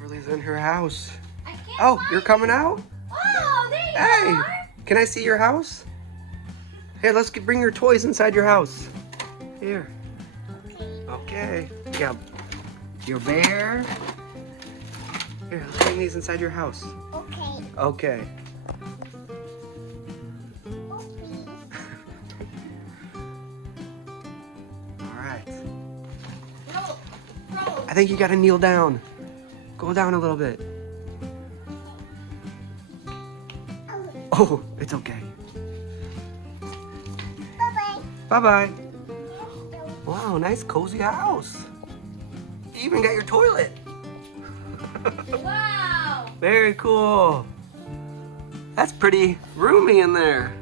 Everly's in her house. I can't Oh, you're coming out? Oh, there you Hey, are. can I see your house? Here, let's bring your toys inside your house. Here. Okay. Yeah. Your bear. Here, let's bring these inside your house. Okay. Okay. All right. I think you gotta kneel down. Go down a little bit. Oh, it's okay. Bye-bye. Bye-bye. Wow, nice cozy house. You even got your toilet. Wow. Very cool. That's pretty roomy in there.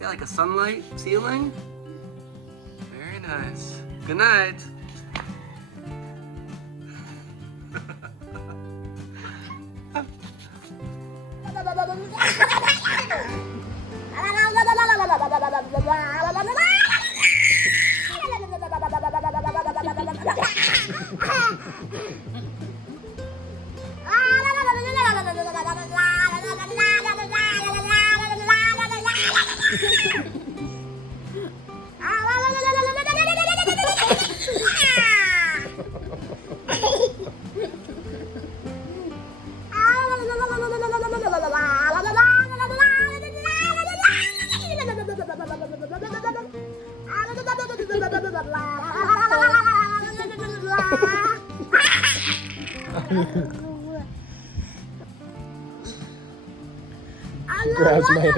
Got like a sunlight ceiling. Very nice. Good night. She grabs my hand.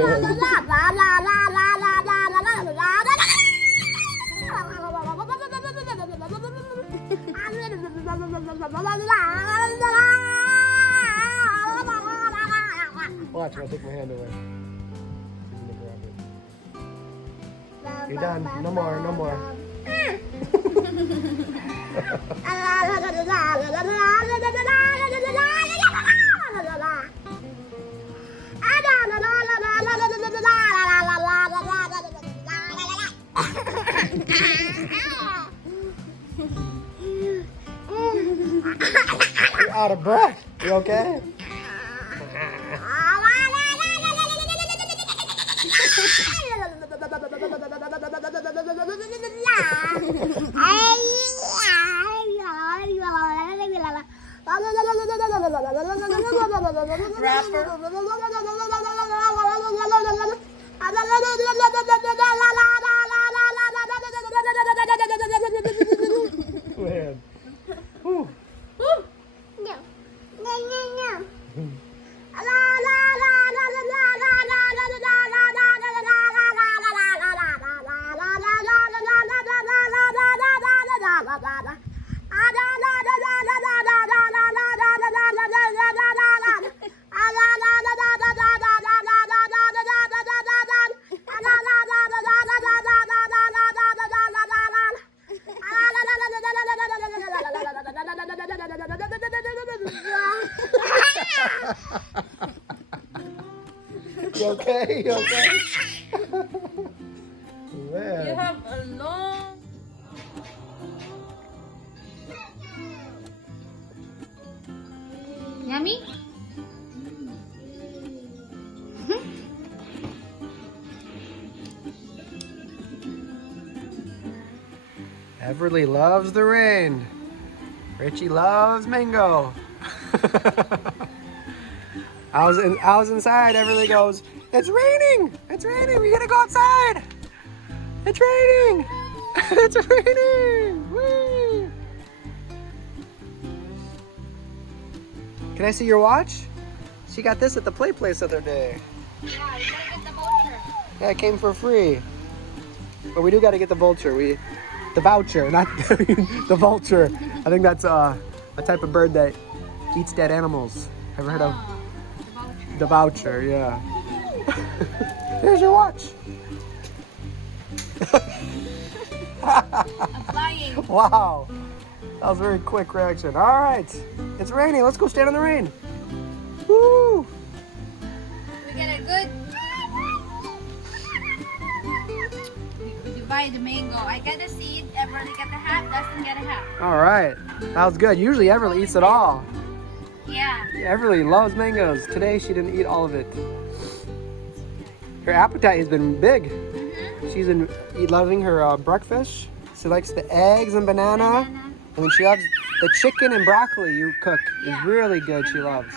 Watch, I'll take my hand away. She's gonna grab it. You're done. No more, no more. You're out of breath. You okay? Man. Whew. You okay? You okay? Man. You have a long. Yummy? Everly loves the rain. Richie loves mango. I was inside. Everly goes, "It's raining! It's raining! We gotta go outside! It's raining! It's raining! Whee!" Can I see your watch? She got this at the play place the other day. Yeah, you gotta get the voucher. Yeah, it came for free. But we do gotta get the vulture. The voucher, not the vulture. I think that's a type of bird that eats dead animals. Ever heard of the voucher? Yeah. Here's your watch. I'm flying. Wow. That was a very quick reaction. All right. It's raining. Let's go stand in the rain. Woo! We get a good. You buy buy the mango. I get the seed, Everly get the half, Dustin get a half. All right, that was good. Usually Everly eats it all. Yeah. Everly loves mangoes. Today she didn't eat all of it. Her appetite has been big. She's been loving her breakfast. She likes the eggs and banana. And then she loves the chicken and broccoli you cook. It's really good, she loves.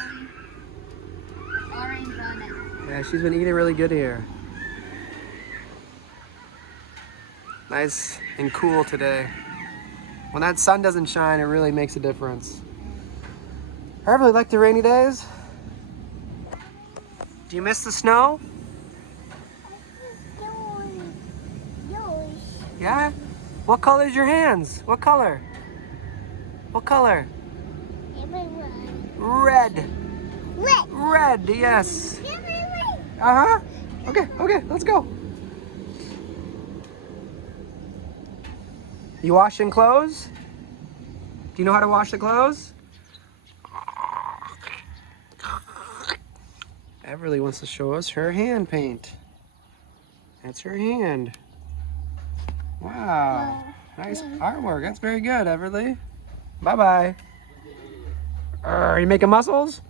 Orange on it. Yeah, she's been eating really good here. Nice and cool today. When that sun doesn't shine, it really makes a difference. I really like the rainy days. Do you miss the snow? Yeah? What color is your hands? What color? What color? Red. Red, yes. Uh-huh. Okay, let's go. You washing clothes? Do you know how to wash the clothes? Everly wants to show us her hand paint. That's her hand. Wow. Nice artwork. That's very good, Everly. Bye-bye. Are you making muscles?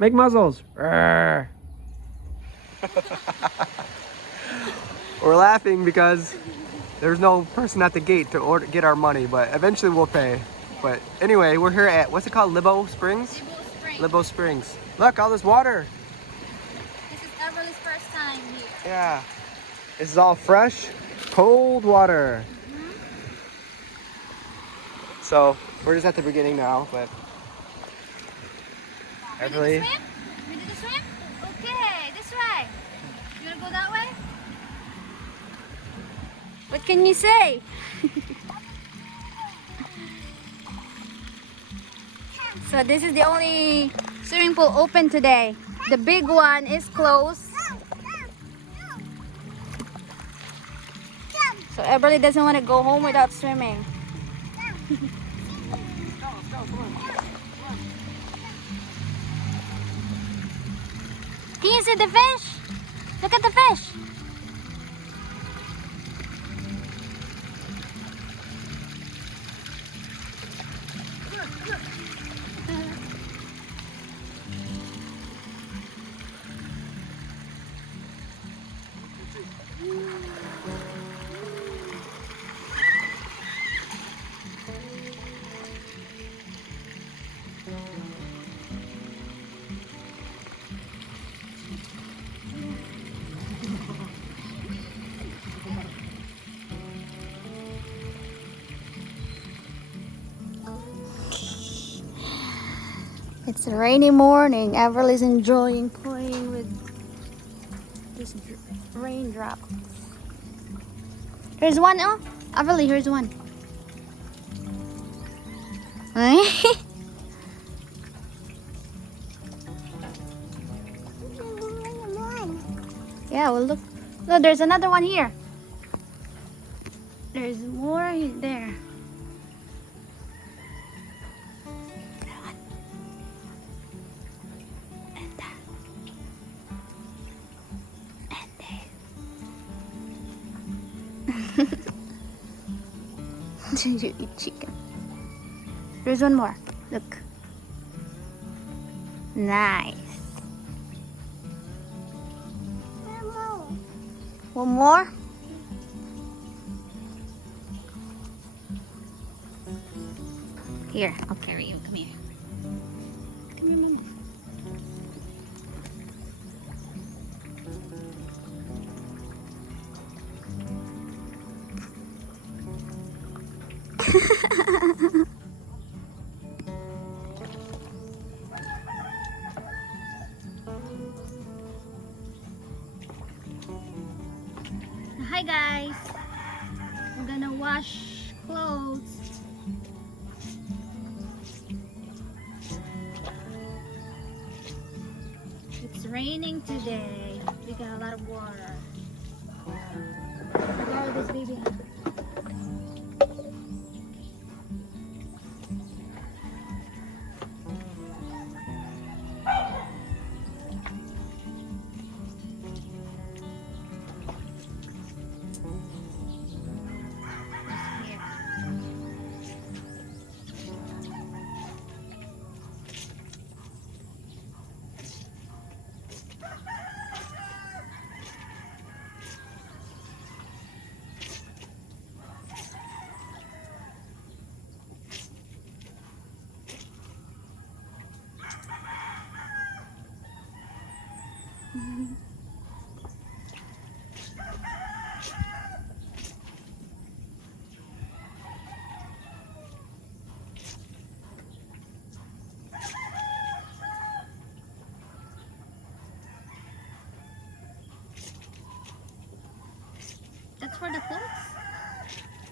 Make muscles. We're laughing because there's no person at the gate to get our money, but eventually we'll pay. But anyway, we're here at, what's it called? Lio Springs? Lio Springs. Look, all this water. This is Everly's first time here. Yeah. This is all fresh, cold water. So we're just at the beginning now, but Everly. Ready to swim? Ready to swim? Okay, this way. You wanna go that way? What can you say? So this is the only swimming pool open today. The big one is closed. So Everly doesn't want to go home without swimming. Can you see the fish? Look at the fish. It's a rainy morning. Everly's enjoying playing with this raindrop. Here's one. Oh, Everly, here's one. Yeah, well look. Look, there's another one here. There's more there. You eat chicken. There's one more. Look. Nice. One more? Here, I'll carry you. Come here. Come here, Mama. Hi guys, I'm gonna wash clothes. It's raining today. We got a lot of water. Borrow this baby. That's for the clothes,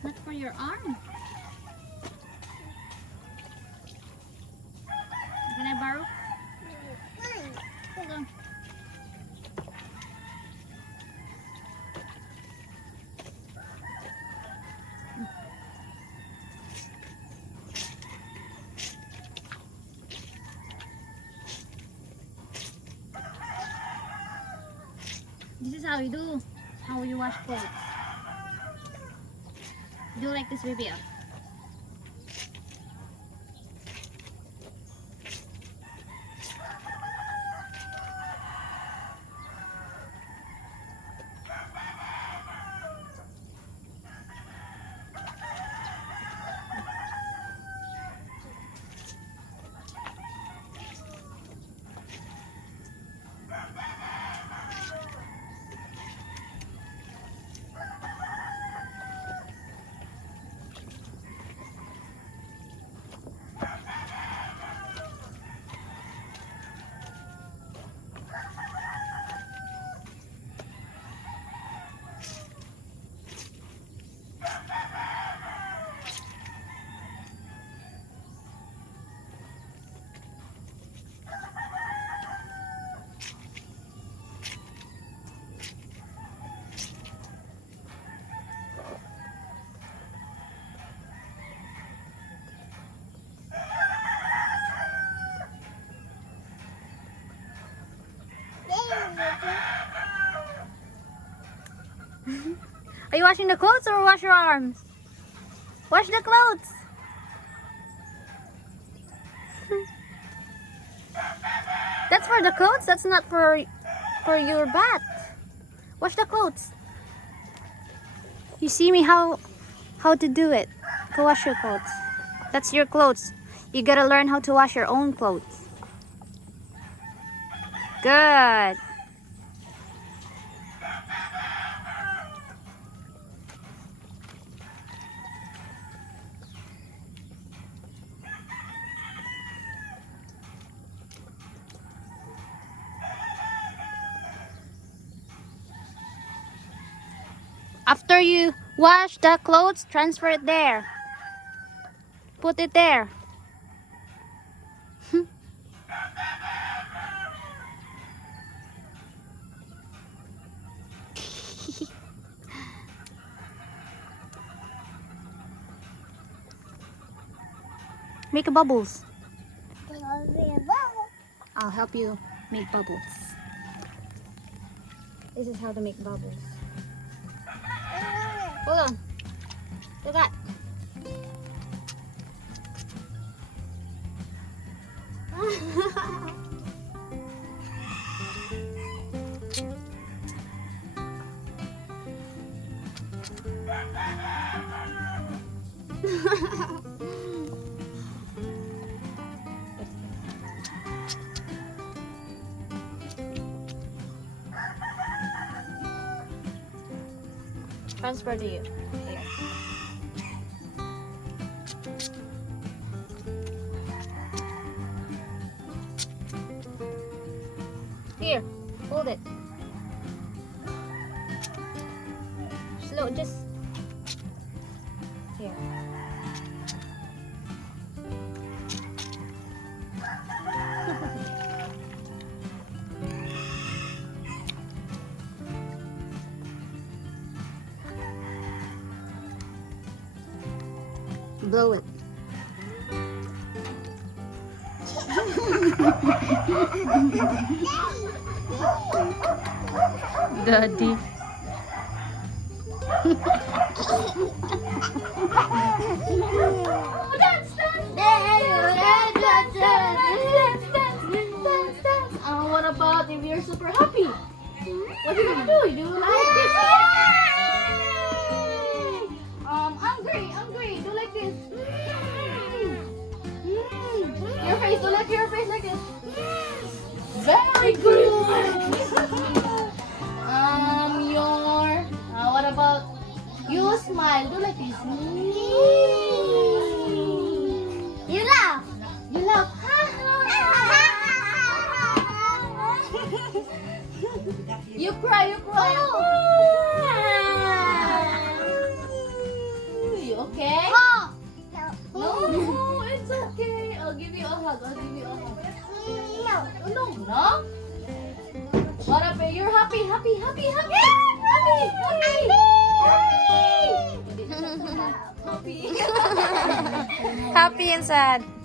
not for your arm. Can I borrow? Hold on. This is how you wash clothes. Do like this, baby. Are you washing the clothes or wash your arms? Wash the clothes. That's for the clothes. That's not for your bath. Wash the clothes. You see me how to do it. Go wash your clothes. That's your clothes. You gotta learn how to wash your own clothes. Good. After you wash the clothes, transfer it there. Put it there. Make bubbles. I'll help you make bubbles. This is how to make bubbles. Hold on. Look at. Transfer to you. Here. Here, hold it. Slow, just here. Blow it. Daddy. What about if you're super happy? What are you gonna do? You do like this. Hungry. Do like this. Your face. Do like your face like this. Very good. smile. Do like this. You laugh. You laugh. You cry. You cry. You okay? No, it's okay. I'll give you a hug. I'll give you a hug. No, no. What up? You're happy, happy, happy, happy, happy, happy, happy. Happy and sad.